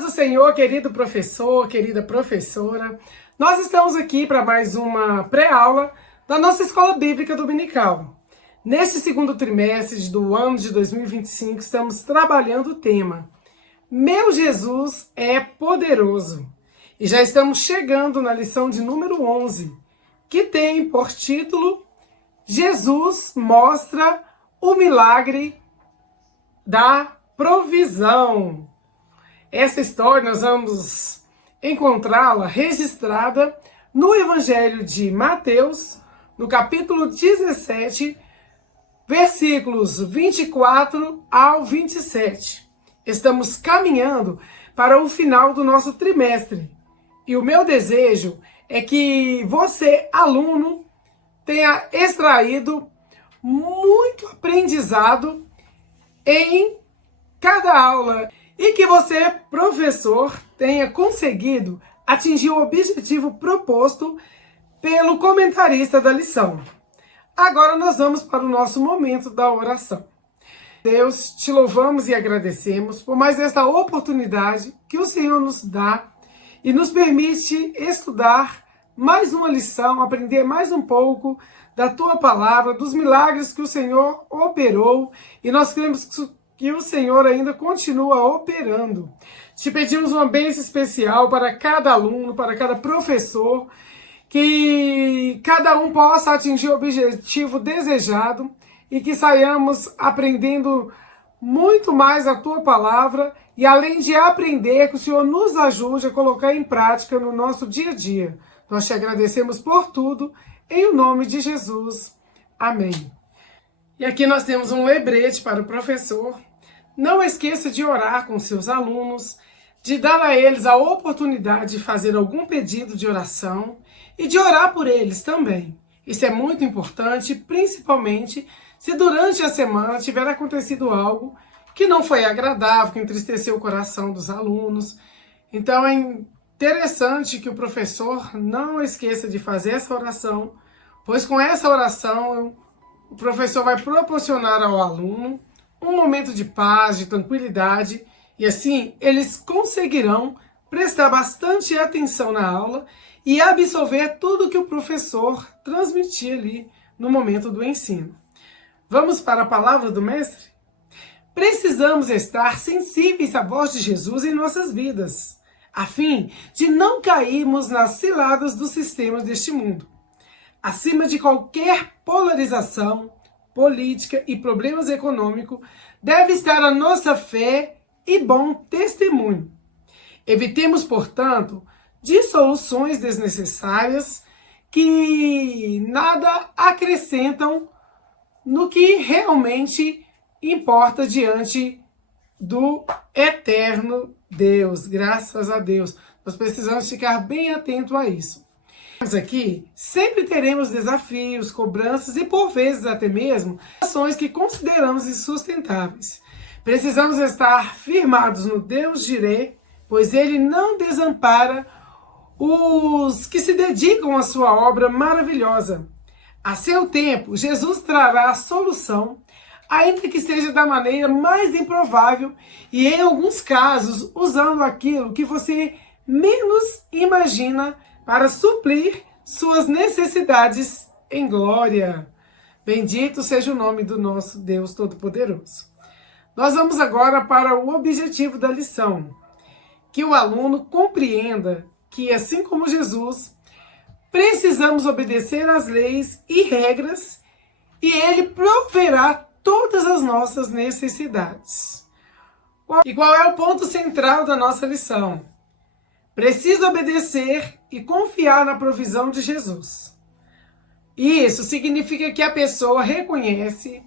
paz do Senhor, querido professor, querida professora. Nós estamos aqui para mais uma pré-aula da nossa Escola Bíblica Dominical. Neste segundo trimestre do ano de 2025, estamos trabalhando o tema Meu Jesus é poderoso. E já estamos chegando na lição de número 11, que tem por título Jesus mostra o milagre da provisão. Essa história nós vamos encontrá-la registrada no Evangelho de Mateus, no capítulo 17, versículos 24 ao 27. Estamos caminhando para o final do nosso trimestre. E o meu desejo é que você, aluno, tenha extraído muito aprendizado em cada aula e que você, professor, tenha conseguido atingir o objetivo proposto pelo comentarista da lição. Agora nós vamos para o nosso momento da oração. Deus, te louvamos e agradecemos por mais esta oportunidade que o Senhor nos dá e nos permite estudar mais uma lição, aprender mais um pouco da Tua Palavra, dos milagres que o Senhor operou, e nós queremos que o Senhor ainda continua operando. Te pedimos uma bênção especial para cada aluno, para cada professor, que cada um possa atingir o objetivo desejado e que saiamos aprendendo muito mais a Tua Palavra e, além de aprender, que o Senhor nos ajude a colocar em prática no nosso dia a dia. Nós te agradecemos por tudo, em o nome de Jesus. Amém. E aqui nós temos um lembrete para o professor. Não esqueça de orar com seus alunos, de dar a eles a oportunidade de fazer algum pedido de oração e de orar por eles também. Isso é muito importante, principalmente se durante a semana tiver acontecido algo que não foi agradável, que entristeceu o coração dos alunos. Então é interessante que o professor não esqueça de fazer essa oração, pois com essa oração o professor vai proporcionar ao aluno um momento de paz, de tranquilidade, e assim eles conseguirão prestar bastante atenção na aula e absorver tudo que o professor transmitir ali no momento do ensino. Vamos para a palavra do mestre? Precisamos estar sensíveis à voz de Jesus em nossas vidas, a fim de não cairmos nas ciladas dos sistemas deste mundo. Acima de qualquer polarização política e problemas econômicos, deve estar a nossa fé e bom testemunho. Evitemos, portanto, dissoluções desnecessárias que nada acrescentam no que realmente importa diante do eterno Deus. Graças a Deus. Nós precisamos ficar bem atento a isso. Aqui sempre teremos desafios, cobranças e por vezes até mesmo ações que consideramos insustentáveis. Precisamos estar firmados no Deus Jireh, pois Ele não desampara os que se dedicam à sua obra maravilhosa. A seu tempo, Jesus trará a solução, ainda que seja da maneira mais improvável e em alguns casos usando aquilo que você menos imagina para suprir suas necessidades em glória. Bendito seja o nome do nosso Deus Todo-Poderoso. Nós vamos agora para o objetivo da lição, que o aluno compreenda que, assim como Jesus, precisamos obedecer às leis e regras e Ele proverá todas as nossas necessidades. E qual é o ponto central da nossa lição? Precisa obedecer e confiar na provisão de Jesus. Isso significa que a pessoa reconhece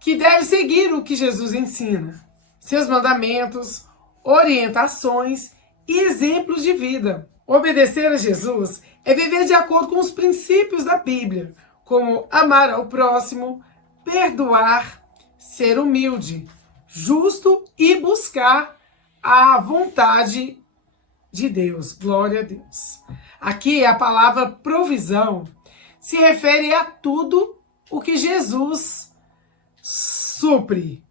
que deve seguir o que Jesus ensina, seus mandamentos, orientações e exemplos de vida. Obedecer a Jesus é viver de acordo com os princípios da Bíblia, como amar ao próximo, perdoar, ser humilde, justo e buscar a vontade de Deus. Glória a Deus. Aqui a palavra provisão se refere a tudo o que Jesus supre,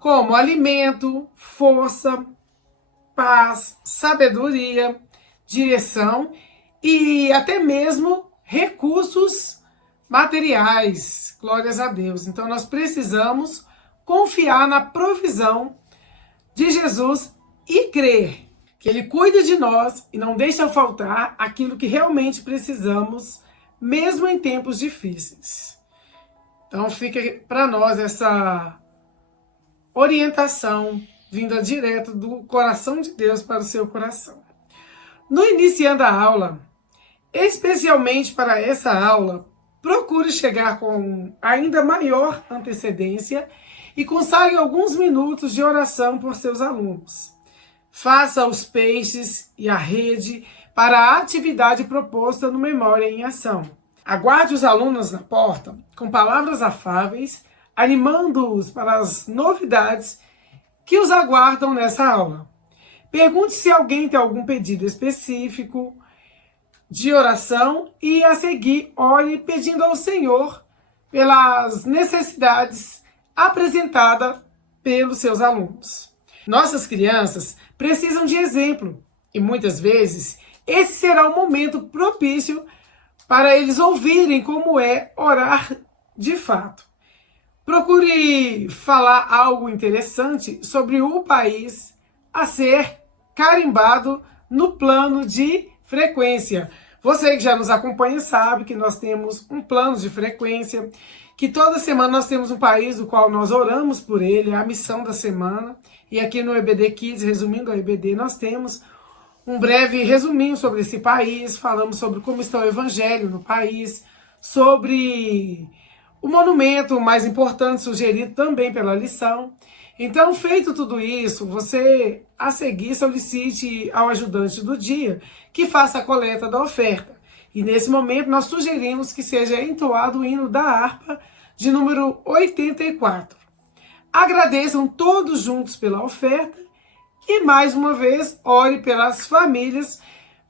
como alimento, força, paz, sabedoria, direção e até mesmo recursos materiais. Glórias a Deus. Então nós precisamos confiar na provisão de Jesus e crer que Ele cuida de nós e não deixa faltar aquilo que realmente precisamos, mesmo em tempos difíceis. Então fica para nós essa orientação vinda direto do coração de Deus para o seu coração. No iniciando a aula, especialmente para essa aula, procure chegar com ainda maior antecedência e consagre alguns minutos de oração por seus alunos. Faça os peixes e a rede para a atividade proposta no Memória em Ação. Aguarde os alunos na porta com palavras afáveis, animando-os para as novidades que os aguardam nessa aula. Pergunte se alguém tem algum pedido específico de oração e, a seguir, ore pedindo ao Senhor pelas necessidades apresentadas pelos seus alunos. Nossas crianças precisam de exemplo e, muitas vezes, esse será o momento propício para eles ouvirem como é orar de fato. Procure falar algo interessante sobre o país a ser carimbado no plano de frequência. Você que já nos acompanha sabe que nós temos um plano de frequência, que toda semana nós temos um país do qual nós oramos por ele, a missão da semana. E aqui no EBD Kids, resumindo a EBD, nós temos um breve resuminho sobre esse país, falamos sobre como está o evangelho no país, sobre o monumento mais importante sugerido também pela lição. Então, feito tudo isso, você a seguir solicite ao ajudante do dia que faça a coleta da oferta. E nesse momento nós sugerimos que seja entoado o hino da harpa de número 84. Agradeçam todos juntos pela oferta e mais uma vez ore pelas famílias,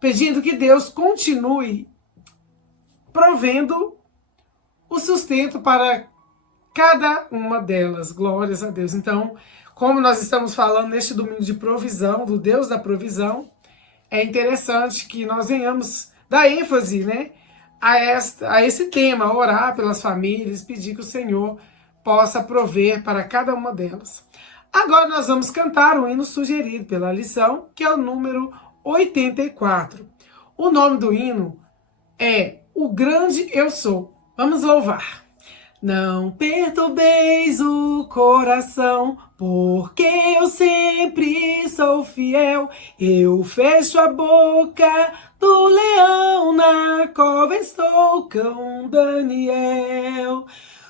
pedindo que Deus continue provendo o sustento para cada uma delas. Glórias a Deus. Então, como nós estamos falando neste domingo de provisão, do Deus da provisão, é interessante que nós venhamos dar ênfase, né, a esse tema, orar pelas famílias, pedir que o Senhor possa prover para cada uma delas. Agora nós vamos cantar o hino sugerido pela lição, que é o número 84. O nome do hino é O Grande Eu Sou. Vamos louvar. Não perturbeis o coração, porque eu sempre sou fiel. Eu fecho a boca do leão, na cova estou com Daniel.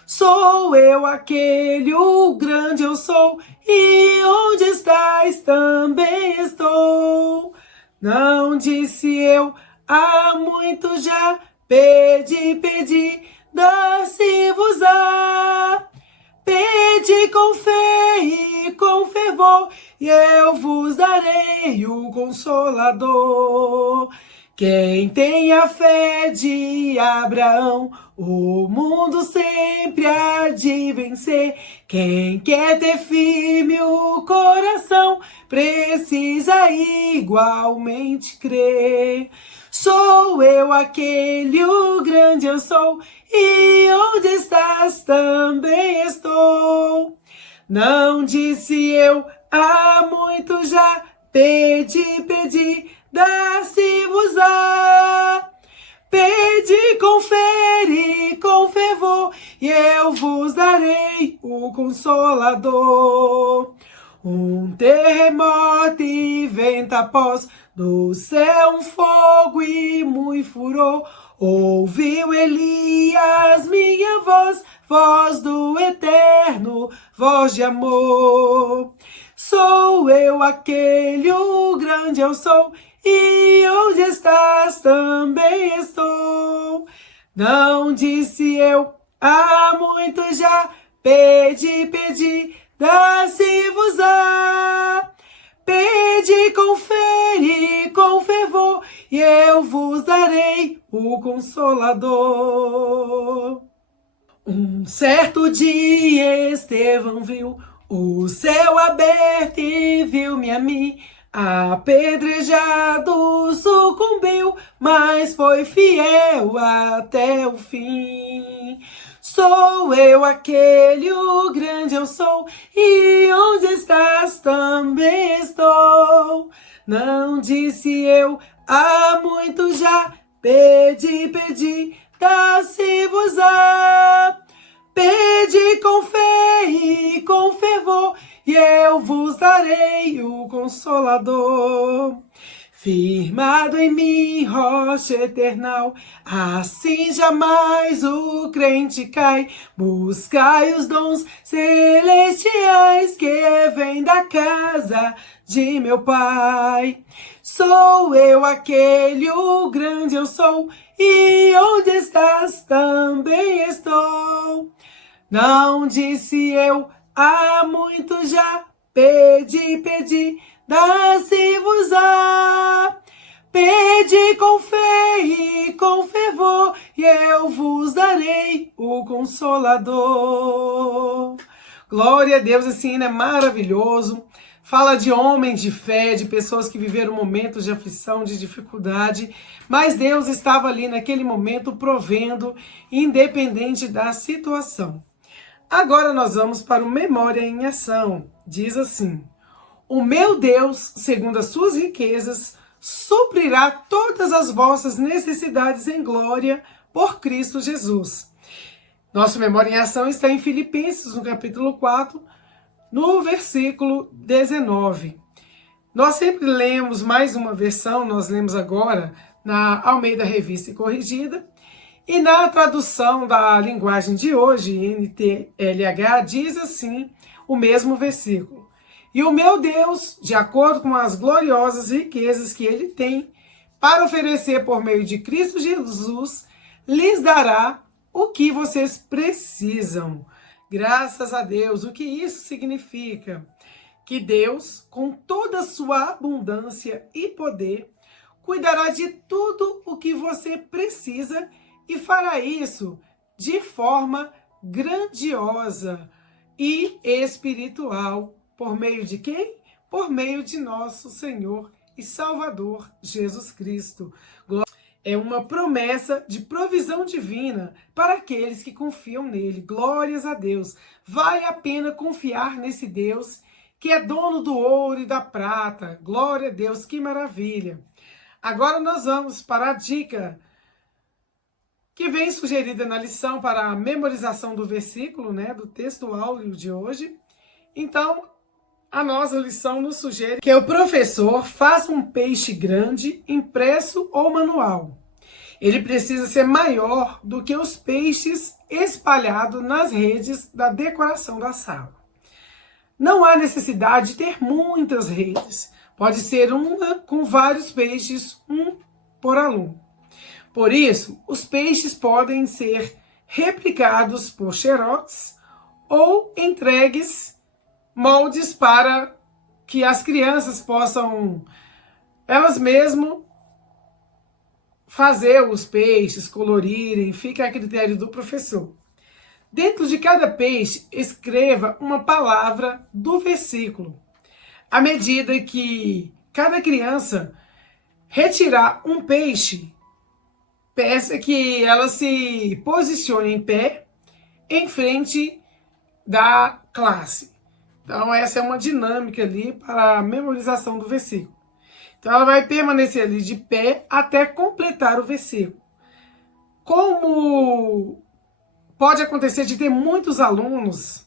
Sou eu aquele, o grande eu sou, e onde estás também estou. Não disse eu, há muito já, pedi, dar-se-vos-á. Pede com fé e com fervor, e eu vos darei o Consolador. Quem tem a fé de Abraão, o mundo sempre há de vencer. Quem quer ter firme o coração, precisa igualmente crer. Sou eu aquele, o grande eu sou, e onde estás também estou. Não disse eu, há muito já, pedi, dar-se-vos-á. Pede com fé e com fervor, e eu vos darei o Consolador. Um terremoto e vento após, do céu um fogo e muito furor. Ouviu Elias minha voz, voz do Eterno, voz de amor. Sou eu aquele, o grande eu sou, e onde estás também estou. Não disse eu, há muito já, pedi, dar-se-vos-á. Pede com fé e com fervor, e eu vos darei o Consolador. Um certo dia Estevão viu o céu aberto e viu-me a mim, Apedrejado sucumbiu, mas foi fiel até o fim. Sou eu aquele, o grande eu sou, e onde estás também estou. Não disse eu há muito já, pedi, pedi, dá-se-vos-á. Pede com fé e com fervor, e eu vos darei o Consolador. Firmado em mim, rocha eternal, assim jamais o crente cai. Buscai os dons celestiais que vêm da casa de meu Pai. Sou eu aquele, o grande eu sou, e onde estás também estou. Não disse eu há muito já, pedi, pedi, dá-se-vos-á. Pedi com fé e com fervor, e eu vos darei o Consolador. Glória a Deus, assim, né? Maravilhoso. Fala de homens de fé, de pessoas que viveram momentos de aflição, de dificuldade, mas Deus estava ali naquele momento provendo, independente da situação. Agora nós vamos para o Memória em Ação. Diz assim: o meu Deus, segundo as suas riquezas, suprirá todas as vossas necessidades em glória por Cristo Jesus. Nosso Memória em Ação está em Filipenses, no capítulo 4, no versículo 19. Nós sempre lemos mais uma versão, nós lemos agora na Almeida Revista e Corrigida, e na tradução da linguagem de hoje, NTLH, diz assim o mesmo versículo: e o meu Deus, de acordo com as gloriosas riquezas que ele tem para oferecer por meio de Cristo Jesus, lhes dará o que vocês precisam. Graças a Deus. O que isso significa? Que Deus, com toda a sua abundância e poder, cuidará de tudo o que você precisa e fará isso de forma grandiosa e espiritual. Por meio de quem? Por meio de nosso Senhor e Salvador Jesus Cristo. É uma promessa de provisão divina para aqueles que confiam nele. Glórias a Deus. Vale a pena confiar nesse Deus que é dono do ouro e da prata. Glória a Deus, que maravilha. Agora nós vamos para a dica que vem sugerida na lição para a memorização do versículo, né, do texto áureo de hoje. Então, a nossa lição nos sugere que o professor faça um peixe grande, impresso ou manual. Ele precisa ser maior do que os peixes espalhados nas redes da decoração da sala. Não há necessidade de ter muitas redes. Pode ser uma com vários peixes, um por aluno. Por isso, os peixes podem ser replicados por xerox ou entregues moldes para que as crianças possam elas mesmas fazer os peixes, colorirem, fica a critério do professor. Dentro de cada peixe, escreva uma palavra do versículo. À medida que cada criança retirar um peixe, peça que ela se posicione em pé em frente da classe. Então, essa é uma dinâmica ali para a memorização do versículo. Então, ela vai permanecer ali de pé até completar o versículo. Como pode acontecer de ter muitos alunos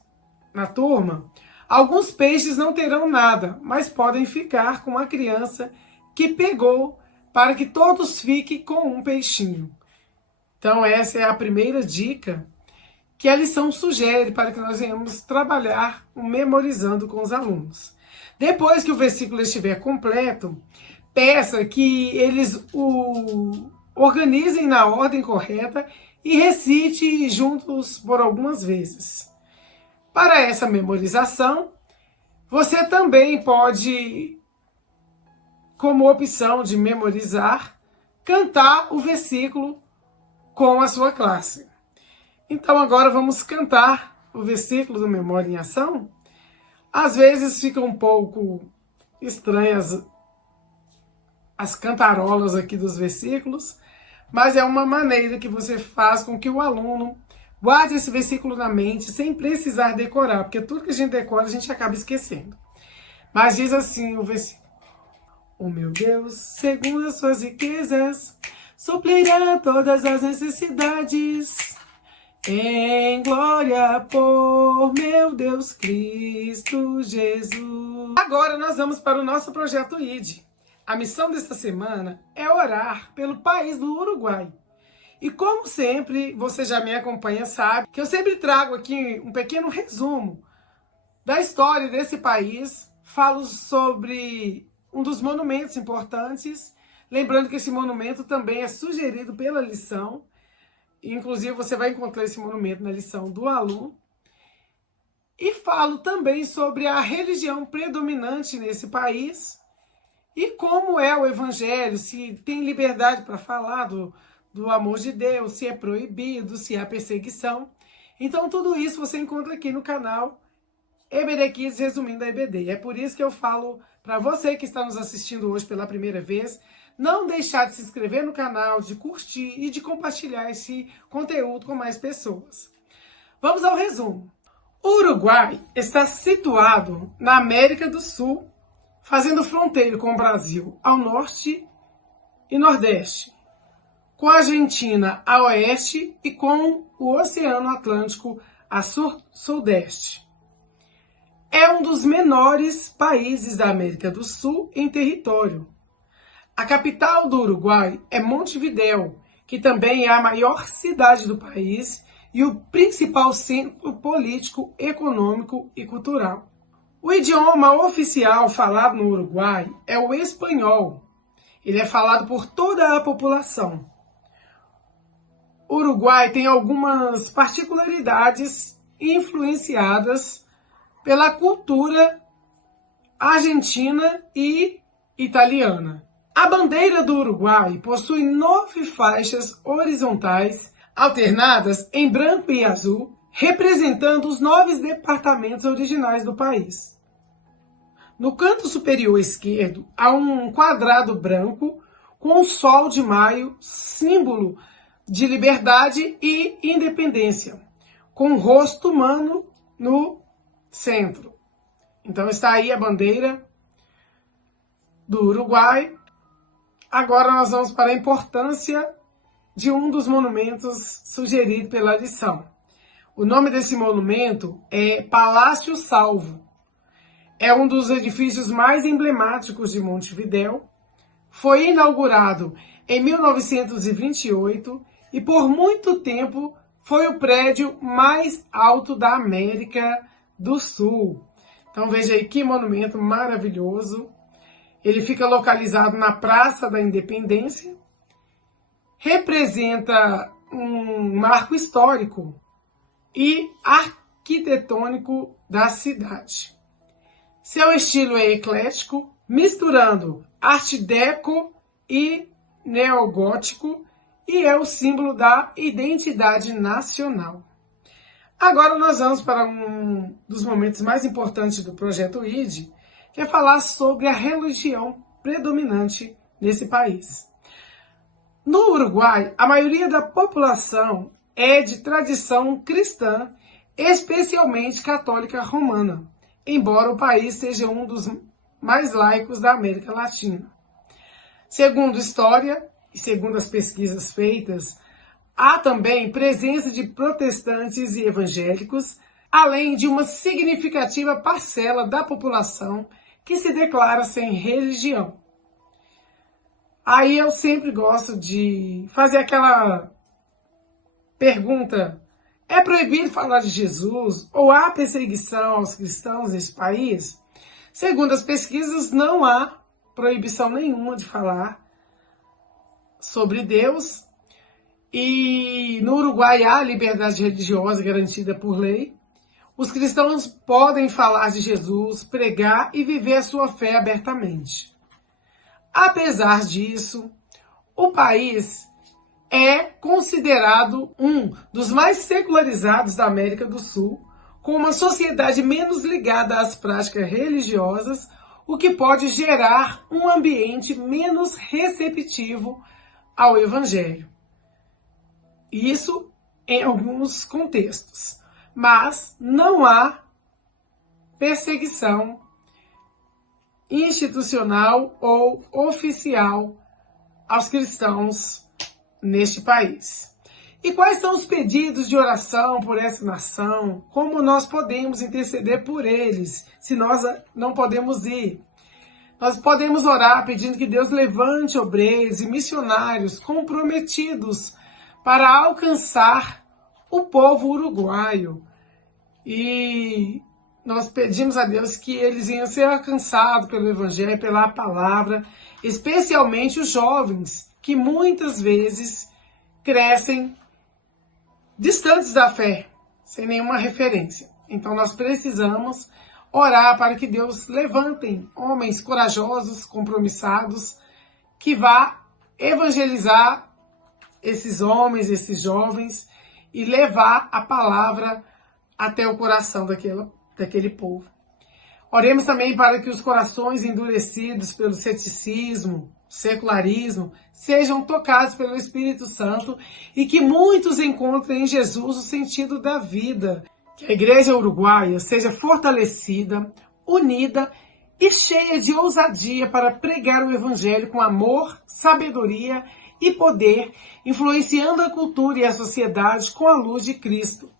na turma, alguns peixes não terão nada, mas podem ficar com a criança que pegou, para que todos fiquem com um peixinho. Então, essa é a primeira dica que a lição sugere para que nós venhamos trabalhar memorizando com os alunos. Depois que o versículo estiver completo, peça que eles o organizem na ordem correta e recite juntos por algumas vezes. Para essa memorização, você também pode, como opção de memorizar, cantar o versículo com a sua classe. Então agora vamos cantar o versículo do Memória em Ação. Às vezes fica um pouco estranhas as cantarolas aqui dos versículos, mas é uma maneira que você faz com que o aluno guarde esse versículo na mente sem precisar decorar, porque tudo que a gente decora a gente acaba esquecendo. Mas diz assim o versículo: o meu Deus, segundo as suas riquezas, suplirá todas as necessidades em glória por meu Deus Cristo Jesus. Agora nós vamos para o nosso projeto ID. A missão desta semana é orar pelo país do Uruguai. E como sempre, você já me acompanha, sabe que eu sempre trago aqui um pequeno resumo da história desse país. Falo sobre um dos monumentos importantes, lembrando que esse monumento também é sugerido pela lição. Inclusive, você vai encontrar esse monumento na lição do aluno. E falo também sobre a religião predominante nesse país e como é o evangelho, se tem liberdade para falar do amor de Deus, se é proibido, se há perseguição. Então, tudo isso você encontra aqui no canal EBD Kids, resumindo a EBD. É por isso que eu falo para você que está nos assistindo hoje pela primeira vez, não deixar de se inscrever no canal, de curtir e de compartilhar esse conteúdo com mais pessoas. Vamos ao resumo. O Uruguai está situado na América do Sul, fazendo fronteira com o Brasil ao norte e nordeste, com a Argentina a oeste e com o Oceano Atlântico a sudeste. É um dos menores países da América do Sul em território. A capital do Uruguai é Montevidéu, que também é a maior cidade do país e o principal centro político, econômico e cultural. O idioma oficial falado no Uruguai é o espanhol. Ele é falado por toda a população. O Uruguai tem algumas particularidades influenciadas pela cultura argentina e italiana. A bandeira do Uruguai possui 9 faixas horizontais, alternadas em branco e azul, representando os 9 departamentos originais do país. No canto superior esquerdo, há um quadrado branco com o sol de maio, símbolo de liberdade e independência, com o rosto humano no centro. Então está aí a bandeira do Uruguai. Agora nós vamos para a importância de um dos monumentos sugerido pela lição. O nome desse monumento é Palácio Salvo. É um dos edifícios mais emblemáticos de Montevidéu. Foi inaugurado em 1928 e por muito tempo foi o prédio mais alto da América do Sul. Então veja aí que monumento maravilhoso. Ele fica localizado na Praça da Independência. Representa um marco histórico e arquitetônico da cidade. Seu estilo é eclético, misturando arte deco e neogótico, e é o símbolo da identidade nacional. Agora nós vamos para um dos momentos mais importantes do projeto ID, que é falar sobre a religião predominante nesse país. No Uruguai, a maioria da população é de tradição cristã, especialmente católica romana, embora o país seja um dos mais laicos da América Latina. Segundo história e segundo as pesquisas feitas, há também presença de protestantes e evangélicos, além de uma significativa parcela da população que se declara sem religião. Aí eu sempre gosto de fazer aquela pergunta: é proibido falar de Jesus ou há perseguição aos cristãos nesse país? Segundo as pesquisas, não há proibição nenhuma de falar sobre Deus. E no Uruguai há liberdade religiosa garantida por lei. Os cristãos podem falar de Jesus, pregar e viver a sua fé abertamente. Apesar disso, o país é considerado um dos mais secularizados da América do Sul, com uma sociedade menos ligada às práticas religiosas, o que pode gerar um ambiente menos receptivo ao Evangelho. Isso em alguns contextos, mas não há perseguição institucional ou oficial aos cristãos neste país. E quais são os pedidos de oração por essa nação? Como nós podemos interceder por eles, se nós não podemos ir? Nós podemos orar pedindo que Deus levante obreiros e missionários comprometidos para alcançar o povo uruguaio. E nós pedimos a Deus que eles venham ser alcançados pelo Evangelho, pela palavra, especialmente os jovens, que muitas vezes crescem distantes da fé, sem nenhuma referência. Então nós precisamos orar para que Deus levante homens corajosos, compromissados, que vá evangelizar esses homens, esses jovens, e levar a palavra até o coração daquele povo. Oremos também para que os corações endurecidos pelo ceticismo, secularismo, sejam tocados pelo Espírito Santo e que muitos encontrem em Jesus o sentido da vida. Que a Igreja Uruguaia seja fortalecida, unida e cheia de ousadia para pregar o Evangelho com amor, sabedoria e poder, influenciando a cultura e a sociedade com a luz de Cristo.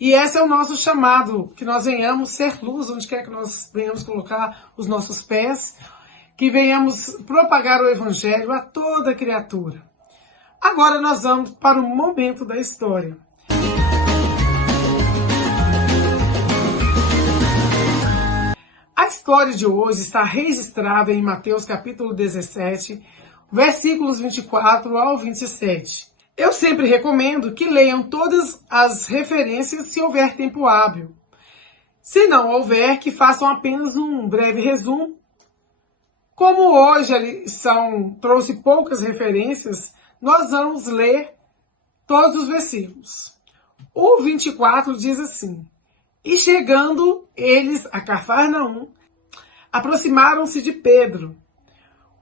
E esse é o nosso chamado, que nós venhamos ser luz onde quer que nós venhamos colocar os nossos pés, que venhamos propagar o Evangelho a toda criatura. Agora nós vamos para o momento da história. A história de hoje está registrada em Mateus capítulo 17, versículos 24 ao 27. Eu sempre recomendo que leiam todas as referências se houver tempo hábil. Se não houver, que façam apenas um breve resumo. Como hoje a lição trouxe poucas referências, nós vamos ler todos os versículos. O 24 diz assim: E chegando eles a Cafarnaum, aproximaram-se de Pedro,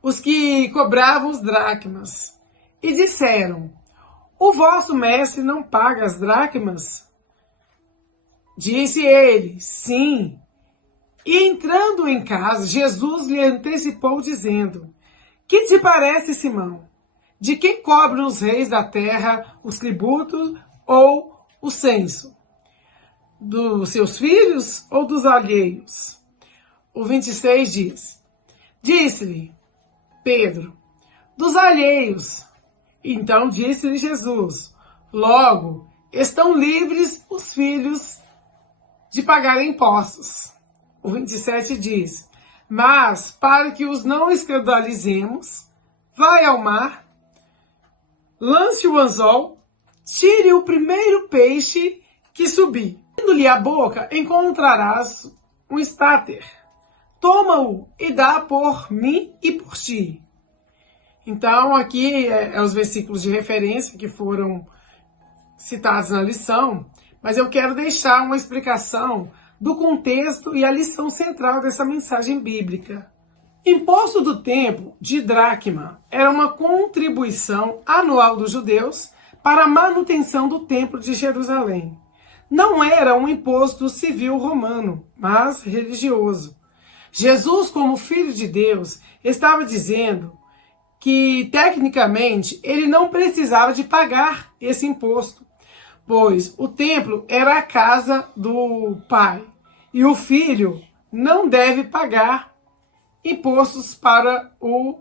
os que cobravam os dracmas, e disseram: O vosso mestre não paga as dracmas? Disse ele: Sim. E entrando em casa, Jesus lhe antecipou, dizendo: Que te parece, Simão? De quem cobram os reis da terra os tributos ou o censo? Dos seus filhos ou dos alheios? O 26 diz: Disse-lhe Pedro: Dos alheios. Então disse-lhe Jesus: Logo, estão livres os filhos de pagarem impostos. O 27 diz: Mas, para que os não escandalizemos, vai ao mar, lance o anzol, tire o primeiro peixe que subir. Abrindo-lhe a boca, encontrarás um estáter. Toma-o e dá por mim e por ti. Então, aqui é os versículos de referência que foram citados na lição, mas eu quero deixar uma explicação do contexto e a lição central dessa mensagem bíblica. Imposto do tempo de dracma era uma contribuição anual dos judeus para a manutenção do templo de Jerusalém. Não era um imposto civil romano, mas religioso. Jesus, como Filho de Deus, estava dizendo que, tecnicamente, ele não precisava de pagar esse imposto, pois o templo era a casa do Pai, e o Filho não deve pagar impostos para o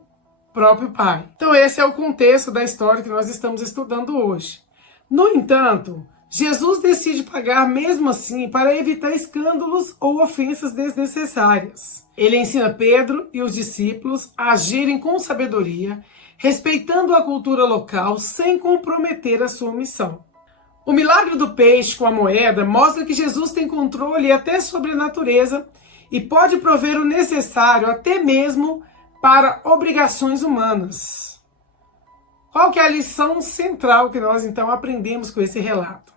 próprio Pai. Então esse é o contexto da história que nós estamos estudando hoje. No entanto, Jesus decide pagar mesmo assim para evitar escândalos ou ofensas desnecessárias. Ele ensina Pedro e os discípulos a agirem com sabedoria, respeitando a cultura local sem comprometer a sua missão. O milagre do peixe com a moeda mostra que Jesus tem controle até sobre a natureza e pode prover o necessário até mesmo para obrigações humanas. Qual que é a lição central que nós então aprendemos com esse relato?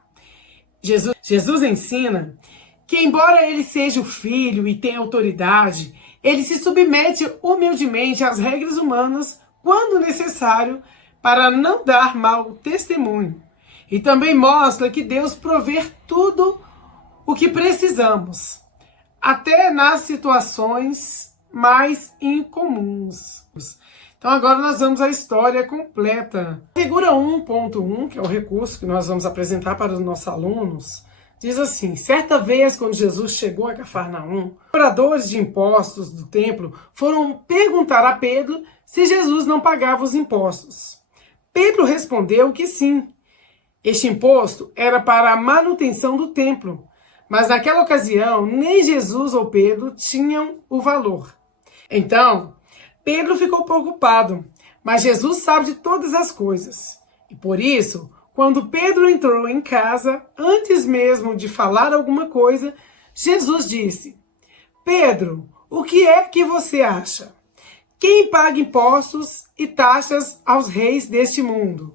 Jesus ensina que, embora ele seja o Filho e tenha autoridade, Ele se submete humildemente às regras humanas quando necessário para não dar mau testemunho. E também mostra que Deus provê tudo o que precisamos, até nas situações mais incomuns. Então agora nós vamos à história completa. Figura 1.1, que é o recurso que nós vamos apresentar para os nossos alunos, diz assim: certa vez, quando Jesus chegou a Cafarnaum, cobradores de impostos do templo foram perguntar a Pedro se Jesus não pagava os impostos. Pedro respondeu que sim. Este imposto era para a manutenção do templo, mas naquela ocasião nem Jesus ou Pedro tinham o valor. Então, Pedro ficou preocupado, mas Jesus sabe de todas as coisas. E por isso, quando Pedro entrou em casa, antes mesmo de falar alguma coisa, Jesus disse: Pedro, o que é que você acha? Quem paga impostos e taxas aos reis deste mundo?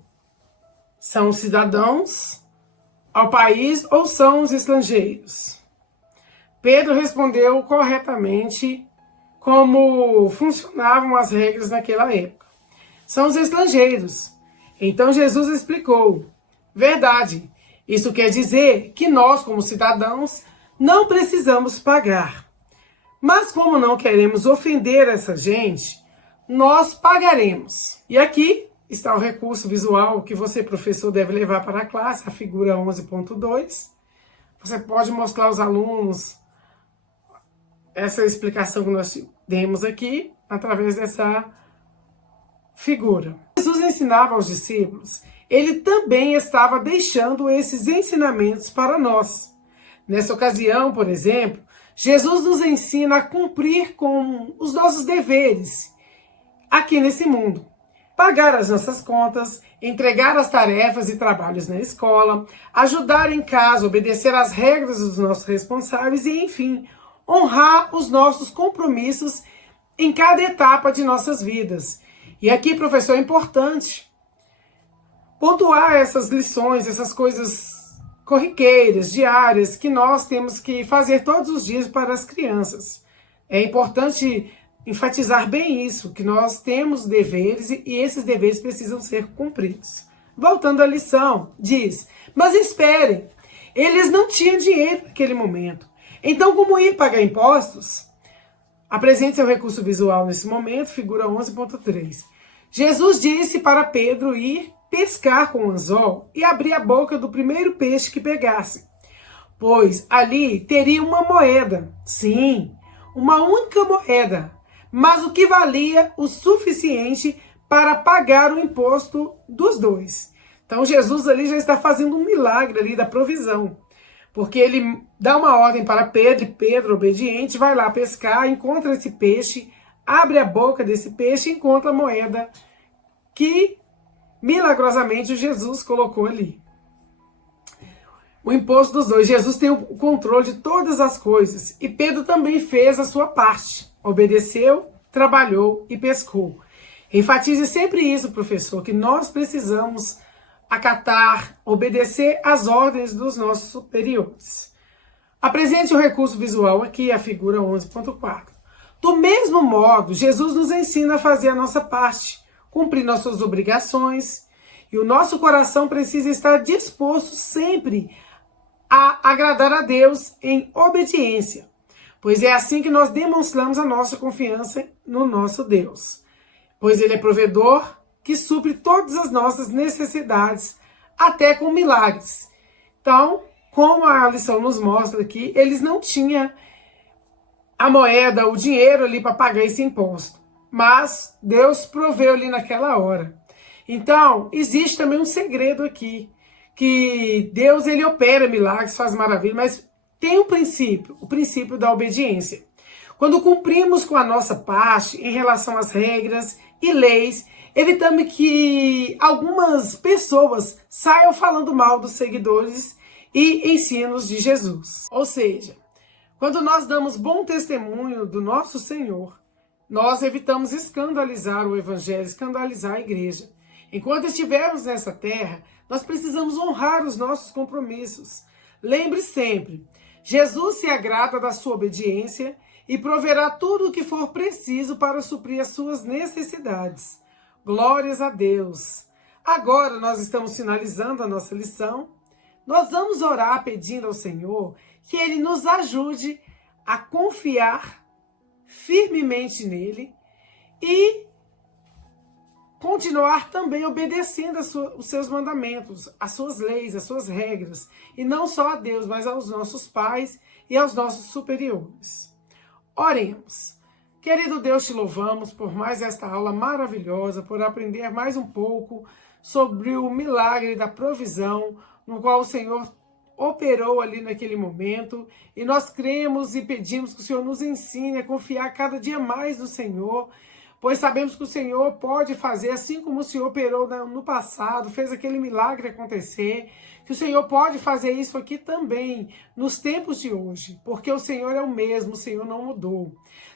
São os cidadãos ao país ou são os estrangeiros? Pedro respondeu corretamente como funcionavam as regras naquela época. São os estrangeiros. Então Jesus explicou: verdade, isso quer dizer que nós, como cidadãos, não precisamos pagar. Mas como não queremos ofender essa gente, nós pagaremos. E aqui está o recurso visual que você, professor, deve levar para a classe, a figura 11.2. Você pode mostrar aos alunos essa explicação que nós demos aqui, através dessa figura. Jesus ensinava aos discípulos, ele também estava deixando esses ensinamentos para nós. Nessa ocasião, por exemplo, Jesus nos ensina a cumprir com os nossos deveres aqui nesse mundo. Pagar as nossas contas, entregar as tarefas e trabalhos na escola, ajudar em casa, obedecer às regras dos nossos responsáveis e, enfim, honrar os nossos compromissos em cada etapa de nossas vidas. E aqui, professor, é importante pontuar essas lições, essas coisas corriqueiras, diárias, que nós temos que fazer todos os dias para as crianças. É importante enfatizar bem isso, que nós temos deveres e esses deveres precisam ser cumpridos. Voltando à lição, diz: mas esperem, eles não tinham dinheiro naquele momento. Então, como ir pagar impostos? Apresente seu recurso visual nesse momento, figura 11.3. Jesus disse para Pedro ir pescar com o anzol e abrir a boca do primeiro peixe que pegasse, pois ali teria uma moeda, sim, uma única moeda, mas o que valia o suficiente para pagar o imposto dos dois. Então Jesus ali já está fazendo um milagre ali da provisão, porque ele dá uma ordem para Pedro, e Pedro, obediente, vai lá pescar, encontra esse peixe, abre a boca desse peixe e encontra a moeda que milagrosamente Jesus colocou ali. O imposto dos dois. Jesus tem o controle de todas as coisas. E Pedro também fez a sua parte. Obedeceu, trabalhou e pescou. Enfatize sempre isso, professor, que nós precisamos acatar, obedecer às ordens dos nossos superiores. Apresente o recurso visual aqui, a figura 11.4. Do mesmo modo, Jesus nos ensina a fazer a nossa parte, cumprir nossas obrigações, e o nosso coração precisa estar disposto sempre a agradar a Deus em obediência, pois é assim que nós demonstramos a nossa confiança no nosso Deus, pois Ele é provedor que supre todas as nossas necessidades, até com milagres. Então, como a lição nos mostra aqui, eles não tinham a moeda, o dinheiro ali para pagar esse imposto, mas Deus proveu ali naquela hora. Então, existe também um segredo aqui, que Deus ele opera milagres, faz maravilha, mas tem um princípio, o princípio da obediência. Quando cumprimos com a nossa parte em relação às regras e leis, evitamos que algumas pessoas saiam falando mal dos seguidores e ensinos de Jesus. Ou seja, quando nós damos bom testemunho do nosso Senhor, nós evitamos escandalizar o Evangelho, escandalizar a igreja. Enquanto estivermos nessa terra, nós precisamos honrar os nossos compromissos. Lembre sempre, Jesus se agrada da sua obediência e proverá tudo o que for preciso para suprir as suas necessidades. Glórias a Deus! Agora nós estamos finalizando a nossa lição. Nós vamos orar pedindo ao Senhor que Ele nos ajude a confiar firmemente nele e continuar também obedecendo os seus mandamentos, as suas leis, as suas regras, e não só a Deus, mas aos nossos pais e aos nossos superiores. Oremos. Querido Deus, te louvamos por mais esta aula maravilhosa, por aprender mais um pouco sobre o milagre da provisão, no qual o Senhor operou ali naquele momento, e nós cremos e pedimos que o Senhor nos ensine a confiar cada dia mais no Senhor, pois sabemos que o Senhor pode fazer, assim como o Senhor operou no passado, fez aquele milagre acontecer, que o Senhor pode fazer isso aqui também, nos tempos de hoje, porque o Senhor é o mesmo, o Senhor não mudou.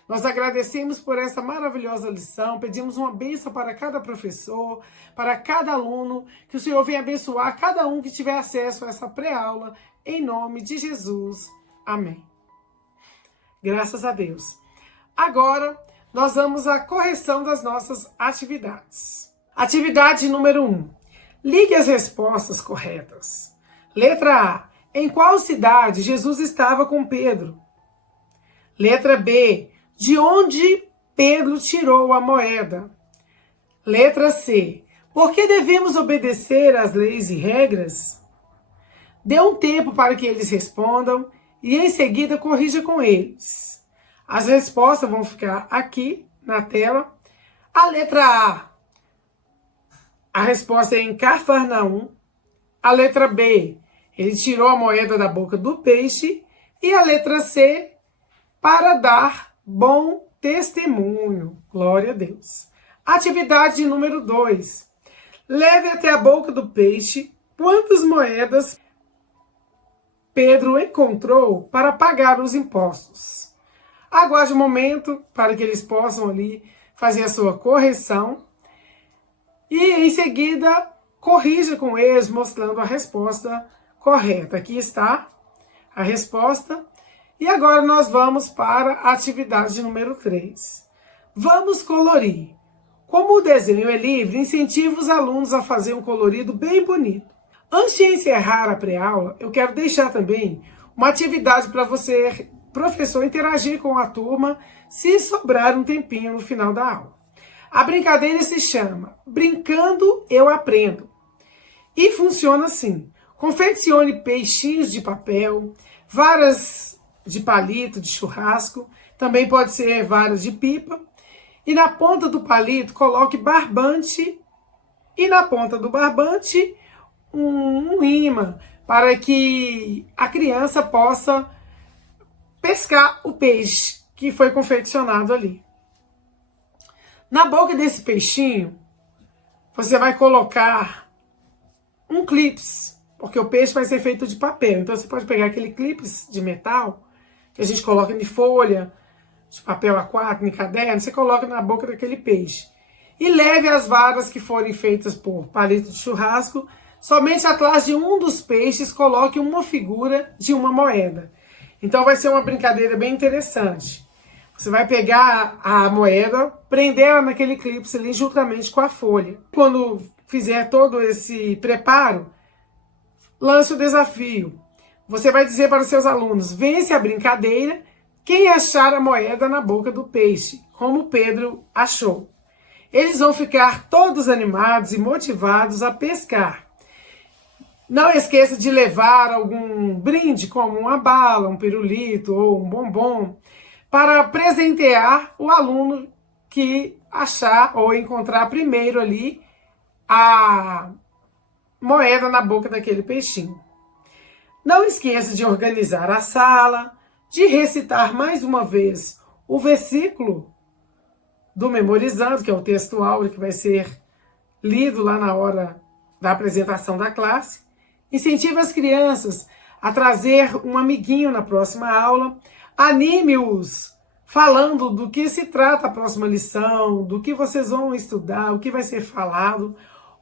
Nós agradecemos por essa maravilhosa lição, pedimos uma bênção para cada professor, para cada aluno, que o Senhor venha abençoar cada um que tiver acesso a essa pré-aula, em nome de Jesus. Amém. Graças a Deus. Agora, nós vamos à correção das nossas atividades. Atividade número 1. Ligue as respostas corretas. Letra A. Em qual cidade Jesus estava com Pedro? Letra B. De onde Pedro tirou a moeda? Letra C. Por que devemos obedecer às leis e regras? Dê um tempo para que eles respondam e em seguida corrija com eles. As respostas vão ficar aqui na tela. A letra A, a resposta é em Cafarnaum. A letra B, ele tirou a moeda da boca do peixe. E a letra C, para dar bom testemunho. Glória a Deus. Atividade número 2. Leve até a boca do peixe quantas moedas Pedro encontrou para pagar os impostos. Aguarde um momento para que eles possam ali fazer a sua correção e em seguida corrija com eles mostrando a resposta correta. Aqui está a resposta e agora nós vamos para a atividade número 3. Vamos colorir. Como o desenho é livre, incentiva os alunos a fazer um colorido bem bonito. Antes de encerrar a pré-aula, eu quero deixar também uma atividade para você, professor, interagir com a turma, se sobrar um tempinho no final da aula. A brincadeira se chama Brincando Eu Aprendo. E funciona assim. Confeccione peixinhos de papel, varas de palito de churrasco, também pode ser varas de pipa. E na ponta do palito coloque barbante e na ponta do barbante um imã para que a criança possa pescar o peixe que foi confeccionado ali. Na boca desse peixinho, você vai colocar um clips, porque o peixe vai ser feito de papel. Então você pode pegar aquele clips de metal que a gente coloca em folha, de papel A4, em caderno, você coloca na boca daquele peixe. E leve as varas que forem feitas por palito de churrasco, somente atrás de um dos peixes coloque uma figura de uma moeda. Então vai ser uma brincadeira bem interessante. Você vai pegar a moeda, prender ela naquele clipe ali juntamente com a folha. Quando fizer todo esse preparo, lance o desafio. Você vai dizer para os seus alunos, vence a brincadeira quem achar a moeda na boca do peixe, como Pedro achou. Eles vão ficar todos animados e motivados a pescar. Não esqueça de levar algum brinde, como uma bala, um pirulito ou um bombom, para presentear o aluno que achar ou encontrar primeiro ali a moeda na boca daquele peixinho. Não esqueça de organizar a sala, de recitar mais uma vez o versículo do memorizando, que é o texto áureo que vai ser lido lá na hora da apresentação da classe. Incentive as crianças a trazer um amiguinho na próxima aula. Anime-os falando do que se trata a próxima lição, do que vocês vão estudar, o que vai ser falado.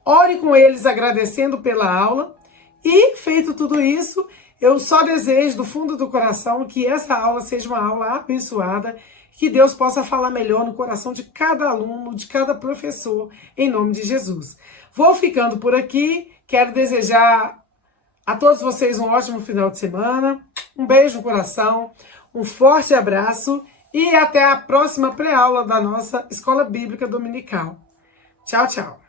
Ore com eles agradecendo pela aula. E, feito tudo isso, Eu só desejo do fundo do coração que essa aula seja uma aula abençoada, que Deus possa falar melhor no coração de cada aluno, de cada professor, em nome de Jesus. Vou ficando por aqui, quero desejar a todos vocês um ótimo final de semana, um beijo no coração, um forte abraço e até a próxima pré-aula da nossa Escola Bíblica Dominical. Tchau, tchau.